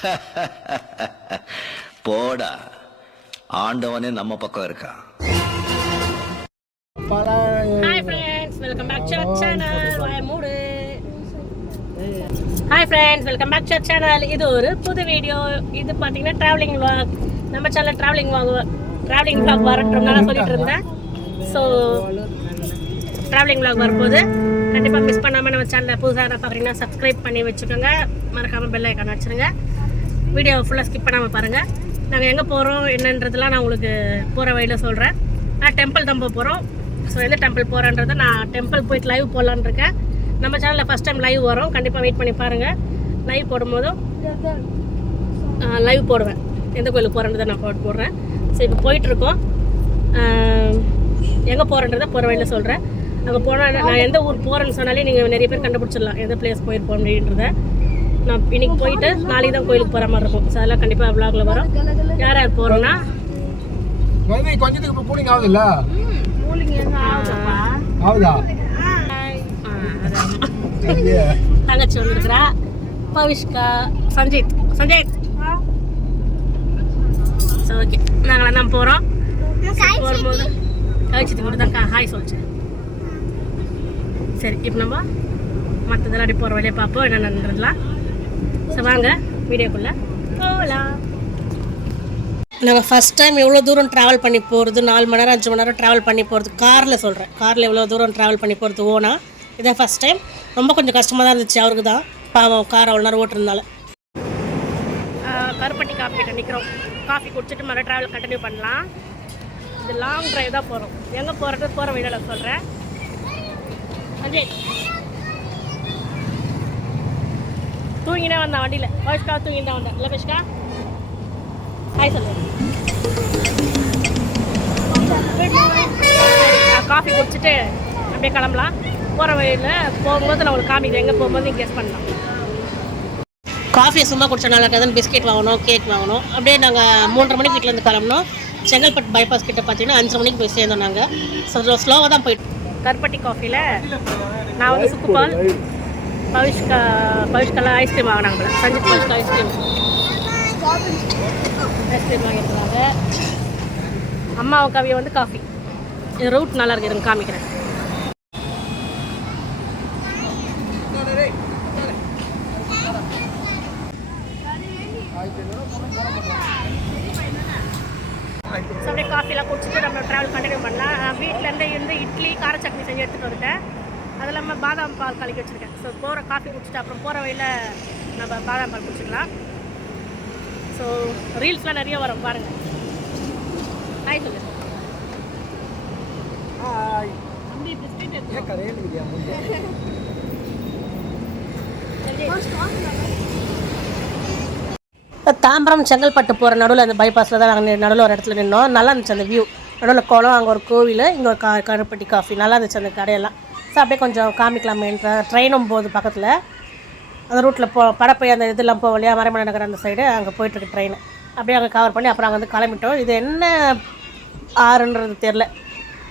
போடா. ஆண்டவனே நம்ம பக்கம் இருக்கான் hi friends welcome back to our channel mood. Hi friends welcome back to our channel இது ஒரு புது வீடியோ இது பார்த்தீங்கன்னா ட்ராவலிங் vlog. நம்ம சேனல் ட்ராவலிங் வாங்க ட்ராவலிங் vlog வரட்டும்னா சொல்லிட்டு இருந்தேன். ஸோ ட்ராவலிங் vlog வரும்போது கண்டிப்பாக மிஸ் பண்ணாமல் நம்ம சேனலில் புதுசாக பார்க்குறீங்கன்னா சப்ஸ்கிரைப் பண்ணி வச்சுக்கோங்க. மறக்காமல் பெல் ஐக்கான் வச்சுருங்க. வீடியோ ஃபுல்லாக ஸ்கிப் பண்ணாமல் பாருங்கள் நாங்கள் எங்கே போகிறோம் என்னன்றதெல்லாம் நான் உங்களுக்கு போகிற வழியில் சொல்கிறேன் நான் டெம்பிள் தான் போக போகிறோம் ஸோ எந்த டெம்பிள் போகிறேன்றதை நான் டெம்பிள் போயிட்டு லைவ் போடலான்ருக்கேன் நம்ம சேனலில் ஃபஸ்ட் டைம் லைவ் வரும். கண்டிப்பாக வெயிட் பண்ணி பாருங்கள் லைவ் போடும்போதும் லைவ் போடுவேன். எந்த கோயிலுக்கு போகிறேன்றதை நான் போட்டு போடுறேன். ஸோ இப்போ போயிட்டுருக்கோம். எங்கே போகிறேன்றதை போகிற வழியில் சொல்கிறேன் அங்கே போனால் நான் எந்த ஊர் போகிறேன்னு சொன்னாலே நீங்கள் நிறைய பேர் கண்டுபிடிச்சிடலாம். எந்த பிளேஸ் போயிருப்போம் அப்படின்றத நான் இன்னைக்கு போயிட்டு நாளைக்கு தான் கோயிலுக்கு போகிற மாதிரி இருக்கும். ஸோ அதெல்லாம் கண்டிப்பாக vlogல வரும். யார் யார் போகிறோன்னா வந்து கொஞ்சத்துக்கு இப்போ கூலிங் ஆகுதா? ஐயே. தங்கச்சி வந்துருக்குறா. பவிஷ்கா சஞ்சித். சஞ்சித். ஸோ ஓகே நாங்களாம் தான் போகிறோம் போகும்போது கழிச்சிட்டு கூட தான் ஹாய் சொல்லிச்சேன். சரி இப்போ நம்ம மற்றதெல்லாம் அப்படி போகிற வழியை பார்ப்போம். என்னென்னலாம் ஸோ வாங்க வீடியோக்குள்ளே போகலாம் நாங்கள் ஃபஸ்ட் டைம் எவ்வளோ தூரம் ட்ராவல் பண்ணி போகிறது நாலு மணி நேரம் அஞ்சு மணி நேரம் ட்ராவல் பண்ணி போகிறது காரில் சொல்கிறேன் காரில் எவ்வளோ தூரம் ட்ராவல் பண்ணி போகிறது ஓனா இதான் ஃபஸ்ட் டைம் ரொம்ப கொஞ்சம் கஷ்டமாக தான் இருந்துச்சு அவருக்கு தான். பாவம் கார் அவ்வளோ நேரம் ஓட்டுறதுனால. கருப்பட்டி காஃபி நிற்கிறோம் காஃபி குடிச்சிட்டு மறுபடியும் ட்ராவல் கண்டினியூ பண்ணலாம். இது லாங் டிரைவ் தான் போகிறோம் எங்கே போகிறது போகிற வழியில் சொல்கிறேன் அஜய் தூங்கினே வந்தான் வண்டியில். வயசுக்கா தூங்கிட்டு வந்தேன் இல்லை பேஷ்கா ஹாய் சொல்லு காஃபி குடிச்சிட்டு அப்படியே கிளம்பலாம். போகிற வழியில் போகும்போது நான் உங்களுக்கு காமிக்கிறேன். எங்கே போகும்போது நீங்கள் கெஸ் பண்ணலாம். காஃபி சும்மா குடிச்சா நல்லா இருக்காதுன்னு பிஸ்கெட் வாங்கணும் கேக் வாங்கணும். அப்படியே நாங்கள் மூன்றரை மணிக்கு வீட்டிலேருந்து கிளம்பணும். செங்கல்பட்டு பைபாஸ் கிட்ட பார்த்தீங்கன்னா அஞ்சரை மணிக்கு போய் சேர்ந்தோம் நாங்கள் ஸோ ஸ்லோவாக தான் போயிட்டு கருப்பட்டி காஃபியில் நான் வந்து சுக்குபால் பவிஷ்கா பவிஷ்காலாம் ஐஸ்கிரீம் வாங்கினாங்க போல. சஞ்சித் பவிஷ்கா ஐஸ்கிரீம் ஐஸ்கிரீம் வாங்கியிருக்காங்க அம்மாவை கவியை வந்து காஃபி இது ரூட் நல்லா இருக்கு இருங்க காமிக்கிறேன். ஸோ அப்படியே காஃபிலாம் குடிச்சிட்டு நம்ம ட்ராவல் கண்டினியூ பண்ணலாம். வீட்டிலேருந்து இருந்து இட்லி கார சட்னி செஞ்சு எடுத்துகிட்டு வந்துட்டேன். பாதாம் பால் கலக்கி வச்சுருக்கேன். ஸோ போகிற காஃபி குடிச்சிட்டு அப்புறம் போகிற வழியில் நம்ம பாதாம் பால் குடிச்சிக்கலாம். ஸோ ரீல்ஸ்லாம் நிறைய வரும் பாருங்கள் ஹாய் சொல்லு? தாம்பரம் செங்கல்பட்டு போகிற நடுவில் அந்த பைபாஸில் தான் நாங்கள் நடுவில் ஒரு இடத்துல நின்னோம். நல்லா இருந்துச்சு அந்த வியூ நடுவில் குளம் அங்கே ஒரு கோவில் இங்கே ஒரு கா கருப்பட்டி காஃபி நல்லா இருந்துச்சு அந்த கடையெல்லாம். ஸோ அப்படியே கொஞ்சம் காமிக்கலாமேன்ற ட்ரெயினும் போகுது பக்கத்தில். அந்த ரூட்டில் போ படப்பை அந்த இதெல்லாம் போக இல்லையா மறைமலை நகர் அந்த சைடு அங்கே போயிட்டுருக்கு ட்ரெயின் அப்படியே அங்கே கவர் பண்ணி அப்புறம் அங்கே வந்து கிளம்பிட்டோம். இது என்ன ஆறுன்றது தெரில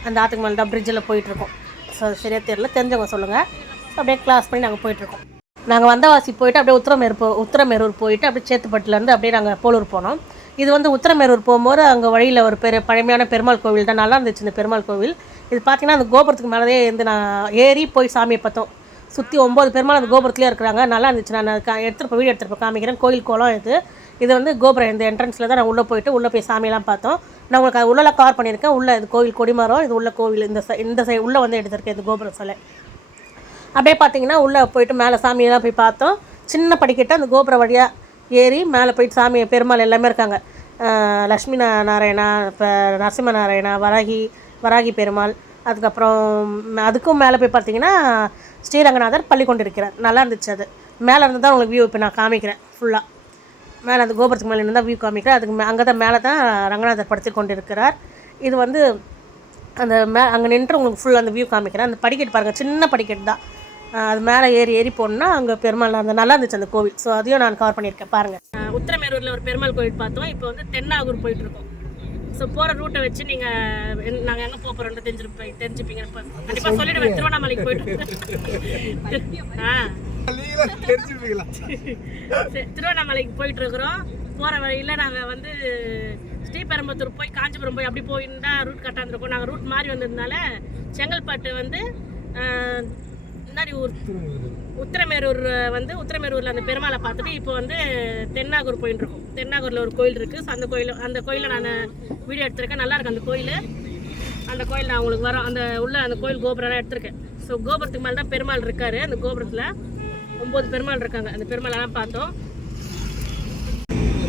அந்த ஆற்றுக்கு மேலே தான் பிரிட்ஜில் போயிட்டுருக்கோம். ஸோ சரியாக தெரில தெரிஞ்சவங்க சொல்லுங்கள் ஸோ அப்படியே கிளாஸ் பண்ணி நாங்கள் போயிட்டுருக்கோம். நாங்கள் வந்தவாசி போயிட்டு அப்படியே உத்திரமேரு போ உத்தரமேரூர் போயிட்டு அப்படியே சேத்துப்பட்டுலேருந்து அப்படியே நாங்கள் போலூர் போனோம். இது வந்து உத்தரமேரூர் போகும்போது அங்கே வழியில் ஒரு பெரு பழமையான பெருமாள் கோவில் தான். நல்லா இருந்துச்சு இந்த பெருமாள் கோவில். இது பார்த்தீங்கன்னா அந்த கோபுரத்துக்கு மேலே இருந்து நான் ஏறி போய் சாமியை பார்த்தோம். சுற்றி ஒம்பது பெருமாள் அந்த கோபுரத்துலேயே இருக்கிறாங்க. நல்லா இருந்துச்சு. நான் எடுத்துகிட்டு போய் வீடியோ எடுத்துகிட்டு போய் காமிக்கிறேன். கோயில் கோலம் இது. இது வந்து கோபுரம். இந்த என்ட்ரன்ஸில் தான் நான் உள்ளே போயிட்டு உள்ளே போய் சாமியெல்லாம் பார்த்தோம். நான் உங்களுக்கு அது உள்ளே கவர் பண்ணியிருக்கேன். உள்ளே இது கோவில் கொடிமரம். இது உள்ள கோவில். இந்த சை இந்த சை உள்ளே வந்து எடுத்திருக்கேன் இந்த கோபுரம் சிலை. அப்படியே பார்த்தீங்கன்னா உள்ளே போயிட்டு மேலே சாமியெல்லாம் போய் பார்த்தோம். சின்ன படிக்கட்டு. அந்த கோபுரம் வழியாக ஏறி மேலே போயிட்டு சாமி பெருமாள் எல்லாமே இருக்காங்க. லக்ஷ்மி நாராயணா இப்போ நரசிம்ம நாராயணா வராகி வராகி பெருமாள் அதுக்கப்புறம் அதுக்கும் மேலே போய் பார்த்தீங்கன்னா ஸ்ரீரங்கநாதர் பள்ளி கொண்டு இருக்கிறார். நல்லா இருந்துச்சு அது. மேலே இருந்து தான் உங்களுக்கு வியூ இப்போ நான் காமிக்கிறேன் ஃபுல்லாக மேலே அந்த கோபுரத்துக்கு மேலே இருந்தால் வியூ காமிக்கிறேன். அதுக்கு மே அங்கே தான் மேலே தான் ரங்கநாதர் படுத்து கொண்டு இருக்கிறார் இது வந்து அந்த மே அங்கே நின்று உங்களுக்கு ஃபுல் அந்த வியூ காமிக்கிறேன். அந்த படிக்கட்டு பாருங்கள் சின்ன படிக்கட்டு தான். அது மேலே ஏறி ஏறி போனோம்னா அங்கே பெருமாள் அந்த நல்லா இருந்துச்சு அந்த கோவில். ஸோ அதையும் நான் கவர் பண்ணியிருக்கேன். பாருங்கள் உத்தரமேரூரில் ஒரு பெருமாள் கோவில் பார்த்தோம். இப்போ வந்து தென்னாகூர் போயிட்டுருக்கோம். ஸோ போகிற ரூட்டை வச்சு நீங்கள் நாங்கள் எங்கே போக போகிறோம்னு தெரிஞ்சிருப்ப தெரிஞ்சுப்பீங்க. கண்டிப்பாக சொல்லிடுவேன் திருவண்ணாமலைக்கு போயிட்டு. ஆ. சரி, திருவண்ணாமலைக்கு போயிட்டு இருக்கிறோம் போகிற வழியில் நாங்கள் வந்து ஸ்ரீபெரும்புத்தூர் போய் காஞ்சிபுரம் போய் அப்படி போயிருந்தா ரூட் கரெக்டாக இருந்திருக்கோம். நாங்கள் ரூட் மாறி வந்ததுனால செங்கல்பட்டு வந்து முன்னாடி ஊர் உத்திரமேரூர் வந்து உத்திரமேரூரில் அந்த பெருமாளை பார்த்துட்டு இப்போ வந்து தென்னாகூர் போயிட்டு இருக்கோம். தென்னாகூரில் ஒரு கோயில் இருக்குது ஸோ அந்த கோயில் அந்த கோயிலில் நான் வீடியோ எடுத்திருக்கேன். நல்லா இருக்கு அந்த கோயில். அந்த கோயில் நான் உங்களுக்கு வரோம் அந்த உள்ள அந்த கோயில் கோபுரம்லாம் எடுத்திருக்கேன். ஸோ கோபுரத்துக்கு மேலே தான் பெருமாள் இருக்கார். அந்த கோபுரத்தில் ஒம்பது பெருமாள் இருக்காங்க. அந்த பெருமாளெல்லாம் பார்த்தோம்.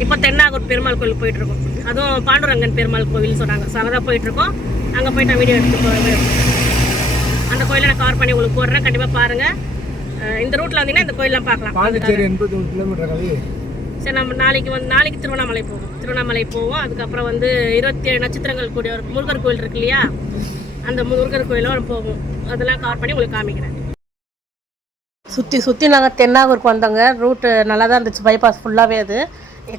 இப்போ தென்னாகூர் பெருமாள் கோயில் போயிட்டுருக்கோம் அதுவும் பாண்டுரங்கன் பெருமாள் கோவில்னு சொன்னாங்க. ஸோ அங்கே தான் போயிட்டுருக்கோம் அங்கே போயிட்டு நான் வீடியோ எடுத்து போகிறேன் அந்த கோயிலை நான் கவர் பண்ணி உங்களுக்கு போடுறேன். கண்டிப்பாக பாருங்கள் இந்த ரூட்டில் வந்தீங்கன்னா இந்த கோயிலெலாம் பார்க்கலாம். பாண்டிச்சேரி எண்பத்தி கிலோமீட்டர் சரி நம்ம நாளைக்கு வந்து நாளைக்கு திருவண்ணாமலை போவோம். திருவண்ணாமலை போவோம். அதுக்கப்புறம் வந்து இருபத்தி ஏழு நட்சத்திரங்கள் கூடிய ஒரு முருகர் கோயில் இருக்கு இல்லையா? அந்த முருகர் கோயிலும் போவோம். அதெல்லாம் கவர் பண்ணி உங்களுக்கு காமிக்கிறேன். சுற்றி சுற்றி நாங்கள் தென்னாகூருக்கு வந்தோங்க. ரூட்டு நல்லா தான் இருந்துச்சு. பைபாஸ் ஃபுல்லாகவே அது.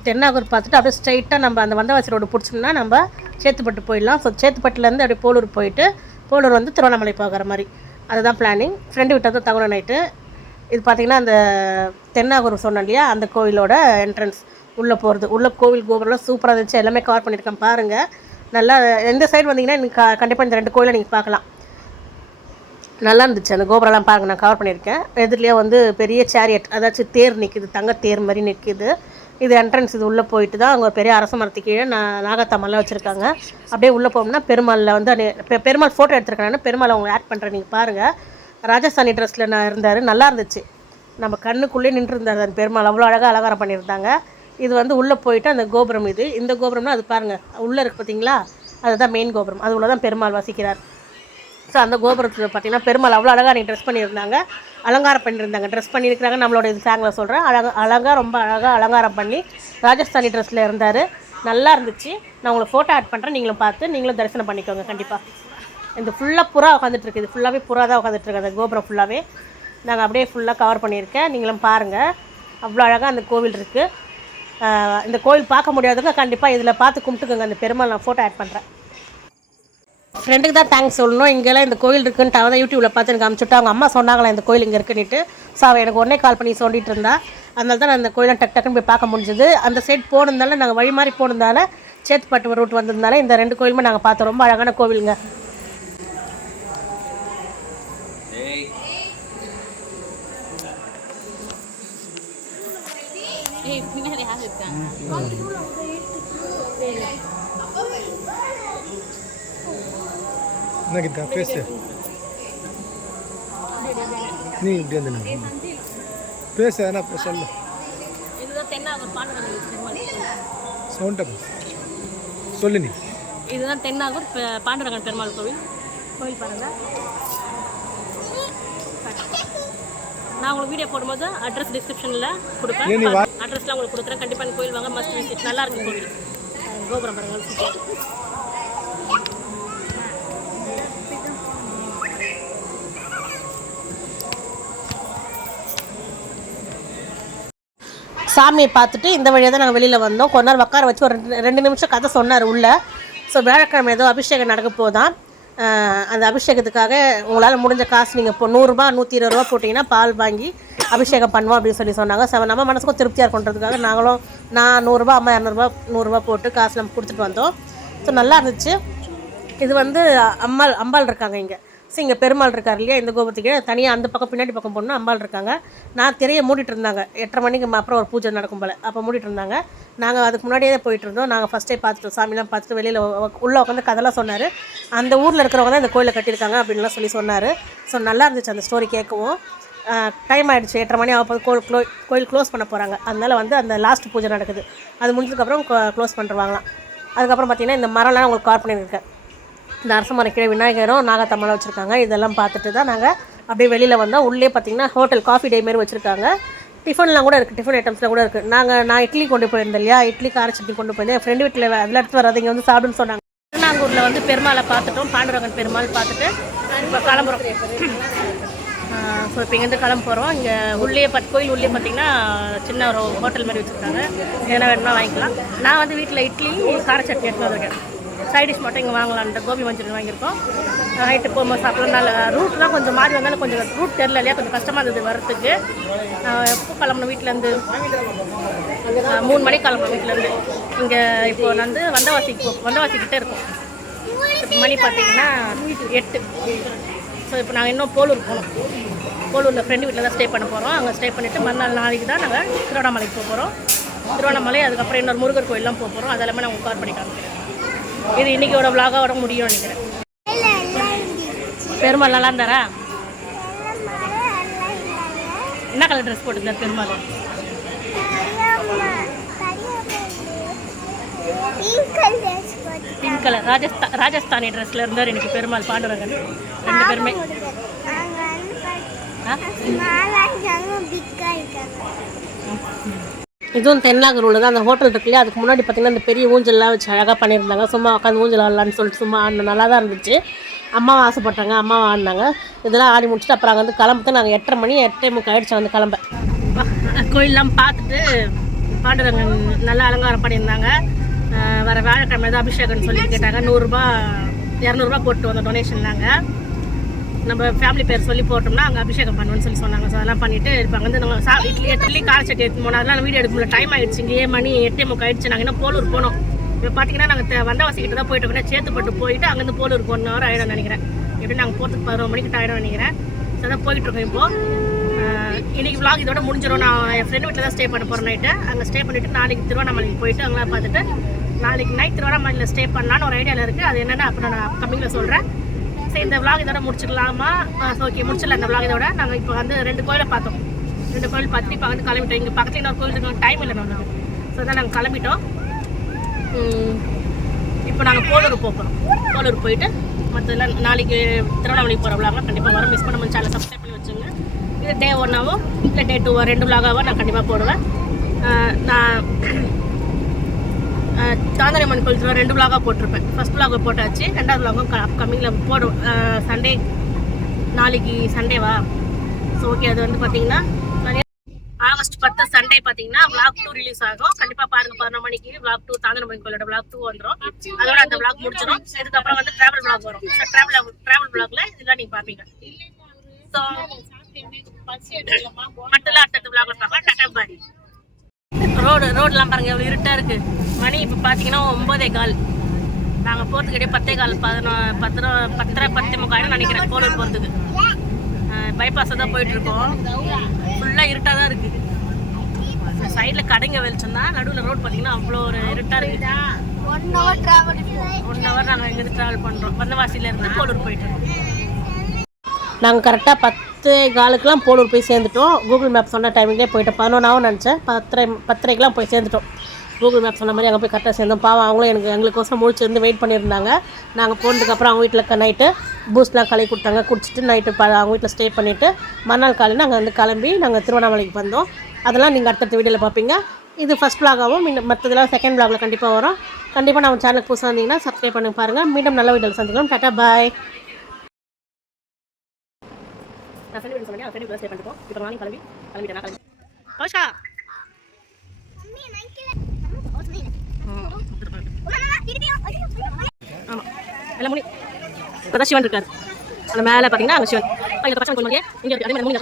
தென்னாகூர் பார்த்துட்டு அப்படியே ஸ்ட்ரைட்டாக நம்ம அந்த வந்தவாசி ரோடு பிடிச்சோம்னா நம்ம சேத்துப்பட்டு போயிடலாம். ஸோ சேத்துப்பட்டுலேருந்து அப்படியே போலூர் போயிட்டு போலூர் வந்து திருவண்ணாமலை போகிற மாதிரி. அதுதான் பிளானிங் ஃப்ரெண்டு விட்டது தகுந்த நைட்டு இது பார்த்தீங்கன்னா அந்த தென்னாகூர் சொன்னேன் இல்லையா? அந்த கோவிலோட என்ட்ரன்ஸ் உள்ளே போகிறது உள்ளே கோவில் கோபுரம்லாம் சூப்பராக இருந்துச்சு. எல்லாமே கவர் பண்ணியிருக்கேன் பாருங்கள் நல்லா எந்த சைடு வந்தீங்கன்னா நீங்கள் கண்டிப்பாக இந்த ரெண்டு கோயிலை நீங்கள் பார்க்கலாம். நல்லா இருந்துச்சு. அந்த கோபுரம்லாம் பாருங்கள் நான் கவர் பண்ணியிருக்கேன். எதிரிலேயே வந்து பெரிய சேரியட் அதாச்சும் தேர் நிற்கிது தங்க தேர் மாதிரி நிற்கிது இது என்ட்ரன்ஸ் இது உள்ளே போயிட்டு தான் அங்கே பெரிய அரச மரத்து கீழே நான் நாகத்தம்மல்லாம் வச்சுருக்காங்க. அப்படியே உள்ளே போனோம்னா பெருமாளில் வந்து பெருமாள் ஃபோட்டோ எடுத்துருக்காங்கன்னா பெருமாள் அவங்க ஆட் பண்ணுறேன் நீங்கள் பாருங்கள் ராஜஸ்தானி ட்ரெஸ்ஸில் நான் இருந்தார் நல்லா இருந்துச்சு. நம்ம கண்ணுக்குள்ளே நின்று இருந்தார் அந்த பெருமாள். அவ்வளோ அழகாக அலங்காரம் பண்ணியிருந்தாங்க. இது வந்து உள்ளே போயிட்டு அந்த கோபுரம் இது. இந்த கோபுரம்னா அது பாருங்கள் உள்ளே இருக்குது பார்த்தீங்களா அதுதான் மெயின் கோபுரம். அது உள்ளே தான் பெருமாள் வசிக்கிறார். ஸோ அந்த கோபுரத்தில் பார்த்தீங்கன்னா பெருமாள் அவ்வளோ அழகாக நீங்கள் ட்ரெஸ் பண்ணியிருந்தாங்க. அலங்காரம் பண்ணியிருந்தாங்க. ட்ரெஸ் பண்ணியிருக்கிறாங்க. நம்மளோட இது சாங்கில் சொல்கிறேன் அழகாக அழகாக ரொம்ப அழகாக அலங்காரம் பண்ணி ராஜஸ்தானி ட்ரெஸ்ஸில் இருந்தார். நல்லா இருந்துச்சு. நான் உங்களுக்கு ஃபோட்டோ ஆட் பண்ணுறேன் நீங்களும் பார்த்து நீங்களும் தரிசனம் பண்ணிக்கோங்க. கண்டிப்பாக இந்த ஃபுல்லாக புறா உட்காந்துட்டு இது ஃபுல்லாகவே புறா தான் உட்காந்துட்டு அந்த கோபுரம் ஃபுல்லாகவே நாங்கள் அப்படியே ஃபுல்லாக கவர் பண்ணியிருக்கேன். நீங்களும் பாருங்கள் அவ்வளோ அழகாக அந்த கோவில் இருக்குது இந்த கோவில் பார்க்க முடியாதவங்க கண்டிப்பாக இதில் பார்த்து கும்பிட்டுக்கோங்க. அந்த பெருமாள் நான் ஃபோட்டோ ஆட் பண்ணுறேன் ஃப்ரெண்டுக்கு தான் தேங்க்ஸ் சொல்லணும். இங்கெல்லாம் இந்த கோயில் இருக்குன்ட்டு அவன் தான் யூடியூப்பில் பார்த்து எனக்கு அனுப்பிச்சுட்டு அவங்க அம்மா சொன்னாங்களா இந்த கோயில் இங்கே இருக்குன்னுட்டு. ஸோ அவள் எனக்கு உடனே கால் பண்ணி சொல்லிட்டு இருந்தா. அதனால தான் நான் அந்த கோயிலை டக் டக்குன்னு போய் பார்க்க முடிஞ்சது. அந்த சைட் போனதுனால நாங்கள் வழி மாறி போனதுனால சேத்துப்பட்டு ரூட் வந்ததுனால இந்த ரெண்டு கோயிலுமே நாங்கள் பார்த்தோம். ரொம்ப அழகான கோவிலுங்க. கிட்ட பேசு நீ இப்படி வந்து பேச சொல்லு தென்னாகூர் பாண்டுரங்கன் பெருமாள் சவுண்டை சொல்லு நீ இதுதான் தென்னாகூர் பாண்டுரங்கன் பெருமாள் கோவில் கோவில் பாருங்க நான் உங்களுக்கு வீடியோ போடும்போது அட்ரஸ் டிஸ்கிரிப்ஷனில் கொடுப்பேன் அட்ரஸ்லாம் உங்களுக்கு கொடுக்குறேன் கண்டிப்பாக கோயில் வாங்க மஸ்ட் விசிட் நல்லா இருக்கும் கோவில் கோபுரம் பாருங்க சாமியை பார்த்துட்டு இந்த வழியாக தான் நாங்கள் வெளியில் வந்தோம். கொஞ்ச நேரம் உட்கார வச்சு ஒரு ரெண்டு ரெண்டு நிமிஷம் கதை சொன்னார் உள்ளே. ஸோ வியாழக்கிழமை ஏதோ அபிஷேகம் நடக்க போதான் அந்த அபிஷேகத்துக்காக உங்களால் முடிஞ்ச காசு நீங்கள் இப்போ நூறுரூபா நூற்றி இருபது ரூபா போட்டிங்கன்னா பால் வாங்கி அபிஷேகம் பண்ணுவோம் அப்படின்னு சொல்லி சொன்னாங்க. ஸோ நம்ம மனசுக்கும் திருப்தியாக இருக்குன்றதுக்காக நாங்களும் நான் நூறுரூபா அம்மா இரநூறுபா நூறுரூபா போட்டு காசு நம்ம கொடுத்துட்டு வந்தோம். ஸோ நல்லா இருந்துச்சு. இது வந்து அம்மாள் அம்பாள் இருக்காங்க இங்கே. ஸோ இங்கே பெருமாள் இருக்கார் இல்லையா இந்த கோபத்துக்கு தனியாக அந்த பக்கம் பின்னாடி பக்கம் போனால் அம்பாள் இருக்காங்க. நான் திரையை மூடிட்டு இருந்தாங்க. எட்டரை மணிக்கு ம- அப்புறம் ஒரு பூஜை நடக்கும் போல். அப்போ மூடிட்டு இருந்தாங்க. நாங்கள் அதுக்கு முன்னாடியே போயிட்டு இருந்தோம். நாங்கள் ஃபஸ்ட்டே பார்த்துட்டோம். சாமிலாம் பார்த்துட்டு வெளியில் உள்ளே உட்காந்து கதெல்லாம் சொன்னார். அந்த ஊரில் இருக்கிறவங்க தான் இந்த கோயிலை கட்டியிருக்காங்க அப்படின்லாம் சொல்லி சொன்னார். ஸோ நல்லா இருந்துச்சு அந்த ஸ்டோரி கேட்கவும். டைம் ஆயிடுச்சு. எட்டரை மணி ஆக கோயில் க்ளோ கோயில் க்ளோஸ் பண்ண போகிறாங்க அதனால வந்து அந்த லாஸ்ட் பூஜை நடக்குது. அது முடிஞ்சதுக்கப்புறம் க்ளோஸ் பண்ணிருவாங்களாம். அதுக்கப்புறம் பார்த்தீங்கன்னா இந்த மரம்லாம் உங்களுக்கு கால் பண்ணியிருக்கேன். இந்த அரச மரக்கிழ விநாயகரும் நாகத்தம்மலாம் வச்சுருக்காங்க. இதெல்லாம் பார்த்துட்டு தான் நாங்கள் அப்படியே வெளியில் வந்தால் உள்ளே பார்த்தீங்கன்னா ஹோட்டல் காஃபி டே மாரி வச்சுருக்காங்க. டிஃபன்லாம் கூட இருக்குது டிஃபன் ஐட்டம்ஸ்லாம் கூட இருக்குது நாங்கள் நான் இட்லி கொண்டு போயிருந்தேன் இல்லையா? இட்லி கார சட்னி கொண்டு போயிருந்தேன். என் ஃப்ரெண்டு வீட்டில் அதில் எடுத்து வராது. இங்கே வந்து சாப்பிடுன்னு சொன்னாங்க. திருநாங்கூரில் வந்து பெருமாளை பார்த்துட்டோம். பாண்டுரங்கன் பெருமாள் பார்த்துட்டு இப்போ கிளம்புறோம். ஸோ இப்போ இங்கேருந்து கிளம்ப போகிறோம் இங்கே உள்ளே பத்து கோயில் உள்ளே பார்த்தீங்கன்னா சின்ன ஒரு ஹோட்டல் மாதிரி வச்சுருக்காங்க. எதனா வேணும்னா வாங்கிக்கலாம். நான் வந்து வீட்டில் இட்லி கார சட்னி எடுத்து வந்திருக்கேன். சைட் டிஷ் மட்டும் இங்கே வாங்கலான்ட்டு கோபி மஞ்சூரியன் வாங்கியிருக்கோம். நைட்டு போகும்போது சாப்பிடலாம். நல்ல ரூட்லாம் கொஞ்சம் மாறி வந்தாலும் கொஞ்சம் ரூட் தெரில இல்லையா? கொஞ்சம் கஷ்டமாக இருந்தது வரத்துக்கு எப்போ கிளம்பணும் வீட்டிலேருந்து மூணு மணிக்கு கிளம்பணும் வீட்டிலேருந்து இங்கே இப்போ வந்து வந்தவாசிக்கு போ வந்தவாசிக்கிட்டே இருக்கும். மணி பார்த்தீங்கன்னா எட்டு. ஸோ இப்போ நாங்கள் இன்னும் போலூர் போகணும். போலூரில் ஃப்ரெண்டு வீட்டில் தான் ஸ்டே பண்ண போகிறோம் அங்கே ஸ்டே பண்ணிவிட்டு மறுநாள் நாளைக்கு தான் நாங்கள் திருவண்ணாமலைக்கு போக போகிறோம் திருவண்ணாமலை அதுக்கப்புறம் இன்னொரு முருகர் கோயிலெலாம் போக போகிறோம் அதெல்லாமே நாங்கள் உட்கார் பண்ணி காமிக்கிறேன். இது இன்றைக்கியோட விலாகோட முடியும்னு நினைக்கிறேன். பெருமாள் நல்லா இருந்தாரா? என்ன கலர் ட்ரெஸ் போட்டுருந்தார் பெருமாள்? பிங்க் கலர் ராஜஸ்தான் ராஜஸ்தானி ட்ரெஸ்ல இருந்தார் எனக்கு பெருமாள் பாண்டுரங்கன். ரெண்டு பேருமே. ஆ? இதுவும் தென்னாகூரில் தான். அந்த ஹோட்டல் இருக்கு இல்லையா அதுக்கு முன்னாடி பார்த்தீங்கன்னா அந்த பெரிய ஊஞ்சல்லாம் வச்சு அழகாக பண்ணியிருந்தாங்க. சும்மா உட்காந்து ஊஞ்சல் ஆடலான்னு சொல்லிட்டு சும்மா ஆடின நல்லா தான் இருந்துச்சு. அம்மாவும் ஆசைப்பட்டாங்க. அம்மாவும் ஆடினாங்க. இதெல்லாம் ஆடி முடிச்சுட்டு அப்புறம் அங்கே வந்து கிளம்புறது நாங்கள் எட்டரை மணி எட்டரை முக்கால் ஆகிடுச்சு வந்து கிளம்ப. கோயிலெலாம் பார்த்துட்டு பாண்டுரங்கன் நல்லா அலங்காரம் பண்ணியிருந்தாங்க. வர வியாழக்கிழமை தான் அபிஷேகம்னு சொல்லி கேட்டாங்க. நூறுரூபா இரநூறுபா போட்டு வந்த டொனேஷன் நாங்கள் நம்ம ஃபேமிலி பேர் சொல்லி போட்டோம்னா அங்கே அபிஷேகம் பண்ணுவோம்னு சொல்லி சொன்னாங்க. ஸோ அதெல்லாம் பண்ணிட்டு இருப்பாங்க. அங்கே வந்து நாங்கள் சா இட்லி இட்லி கார சட்டி எடுத்து போனோம் அதெல்லாம் வீடியோ எடுக்க முடியல. டைம் ஆயிடுச்சு. இங்கே மணி எட்டே முக்கா ஆயிடுச்சு. நாங்கள் இன்னும் போலூர் போனோம். இப்போ பார்த்தீங்கன்னா நாங்கள் வந்தவாசி கிட்ட தான் போயிட்டு இருக்கோம் சேத்துப்பட்டு போயிட்டு அங்கேருந்து போலூர் ஒன் ஹவர் ஆகிடும் நினைக்கிறேன். எப்படி நாங்கள் போகிறதுக்கு பதினோரு மணிக்கு ஆகிடும் நினைக்கிறேன். ஸோ அதான் போயிட்டு இருக்கோம் இன்னைக்கு vlog இதோட முடிஞ்சிடும் நான் என் ஃப்ரெண்ட் வீட்டில் தான் ஸ்டே பண்ண போகிறேன் நைட்டு அங்கே ஸ்டே பண்ணிவிட்டு நாளைக்கு திருவண்ணாமலைக்கு போயிட்டு அங்கெல்லாம் பார்த்துட்டு நாளைக்கு நைட் திருவண்ணாமலையில் ஸ்டே பண்ணலான்னு ஒரு ஐடியாவில் இருக்குது அது என்னென்னு அப்புறம் நான் கம்மிங்கில் சொல்கிறேன் சரி இந்த vlog இதோட முடிச்சுக்கலாமா? ஓகே முடிச்சிடலாம் இந்த vlog இதோட. நாங்கள் இப்போ வந்து ரெண்டு கோயிலை பார்த்தோம். ரெண்டு கோயில் பார்த்துட்டு இப்போ வந்து கிளம்பிட்டோம். இங்கே பக்கத்தில் இன்னொரு கோயில் இருக்கு டைம் இல்லை நம்மளுக்கு ஸோ அதான் நாங்கள் கிளம்பிட்டோம். இப்போ நாங்கள் போலூர் போகிறோம் போலூர் போயிட்டு மற்றதெல்லாம் நாளைக்கு திருவண்ணாமலைக்கு போகிற vlog கண்டிப்பாக வரும். மிஸ் பண்ண முடியும் சேனல் சப்ஸ்கிரைப் பண்ணி வச்சுங்க இது டே ஒன்னாவோ இல்லை டே டூவோ ரெண்டு vlog-ஆவோ நான் கண்டிப்பாக போடுவேன். நான் நான் தாந்தரம்மன் கோயில் ரெண்டு vlog-ஆ போட்டிருப்பேன். ஃபர்ஸ்ட் vlog போட்டாச்சு. ரெண்டாவது vlog-உம் அப்கமிங்கில் போடும் சண்டே நாளைக்கு சண்டேவா ஸோ ஓகே அது வந்து பார்த்தீங்கன்னா ஆகஸ்ட் பத்து சண்டே பார்த்தீங்கன்னா vlog டூ ரிலீஸ் ஆகும். கண்டிப்பாக பாருங்க பதினொரு மணிக்கு vlog டூ தாந்தரம்மன் கோயிலோட vlog டூ வந்துடும் அதோட அந்த vlog முடிச்சிடும் இதுக்கப்புறம் வந்து ட்ராவல் vlog வரும். ட்ராவல் ட்ராவல் vlogல இதெல்லாம் நீங்கள் பார்ப்பீங்க ஸோ மட்டும் அடுத்தடுத்த vlogல பார்க்கலாம். டாடா பாய். ரோடு ரோடெலாம் பாருங்க எவ்வளோ இருட்டாக இருக்கு. மணி இப்போ பார்த்தீங்கன்னா ஒன்பதே கால். நாங்கள் போகிறதுக்கு இடையே பத்தே கால் பதினொ பத்தரை பத்தரை பத்தே முக்காயிரம் நினைக்கிறேன் போலூர் போகிறதுக்கு பைபாஸில் தான் போயிட்டு இருக்கோம் ஃபுல்லாக இருட்டாக தான் இருக்குது சைடில் கடைங்க வெளிச்சம் தான் நடுவில் ரோடு பார்த்தீங்கன்னா அவ்வளோ ஒரு இருட்டாக இருக்குது one hour travel one hour நாங்கள் இங்கேருந்து ட்ராவல் பண்ணுறோம் வந்தவாசியிலேருந்து போலூர் போயிட்டு இருக்கோம் நாங்கள் கரெக்டாக பத்து காலுக்கெலாம் போலூர் போய் சேர்ந்துட்டோம். கூகுள் மேப் சொன்ன டைமிங்லேயே போயிட்டோம் பதினொன்றாவும் நினச்சேன். பத்தரை பத்தரைக்கெலாம் போய் சேர்ந்துட்டோம். கூகுள் மேப் சொன்ன மாதிரி அங்கே போய் கரெக்டாக சேர்ந்தோம். பாவம் அவங்களும் எனக்கு எங்களுக்கோசம் முழிச்சிருந்து வெயிட் பண்ணியிருந்தாங்க. நாங்கள் போனதுக்கப்புறம் அவங்க வீட்டில் நைட்டு பூஸ்ட்லாம் கலை கொடுத்தாங்க. குடிச்சிட்டு நைட்டு ப அவங்க வீட்டில் ஸ்டே பண்ணிவிட்டு மறுநாள் காலையில் நாங்கள் வந்து கிளம்பி நாங்கள் திருவண்ணாமலைக்கு வந்தோம். அதெல்லாம் நீங்கள் அடுத்தடுத்த வீடியோவில் பார்ப்பீங்க. இது ஃபஸ்ட் பிளாகாகவும் மீண்டும் மற்றதெல்லாம் செகண்ட் பிளாகில் கண்டிப்பாக வரும். கண்டிப்பாக நம்ம சேனலுக்கு புதுசாக வந்தீங்கன்னா சப்ஸ்கிரைப் பண்ணி பாருங்கள் மீண்டும் நல்ல வீடியோவில் சந்திக்கலாம். டாட்டா பாய் நான் ஃப்ரெண்ட் ஸ்டே பண்ணிப்போம் இப்போ நாளைக்கு கிளம்பி கிளம்பிட்டேன். கிளம்பி கௌஷா ஆமாம் எல்லாம் முனி இப்போ தான் சிவன் இருக்காரு. அந்த மேலே பார்த்தீங்கன்னா அங்கே சிவன். இங்கே பச்சை கோயில் மாதிரியே. இங்கே அதே மாதிரி மூணு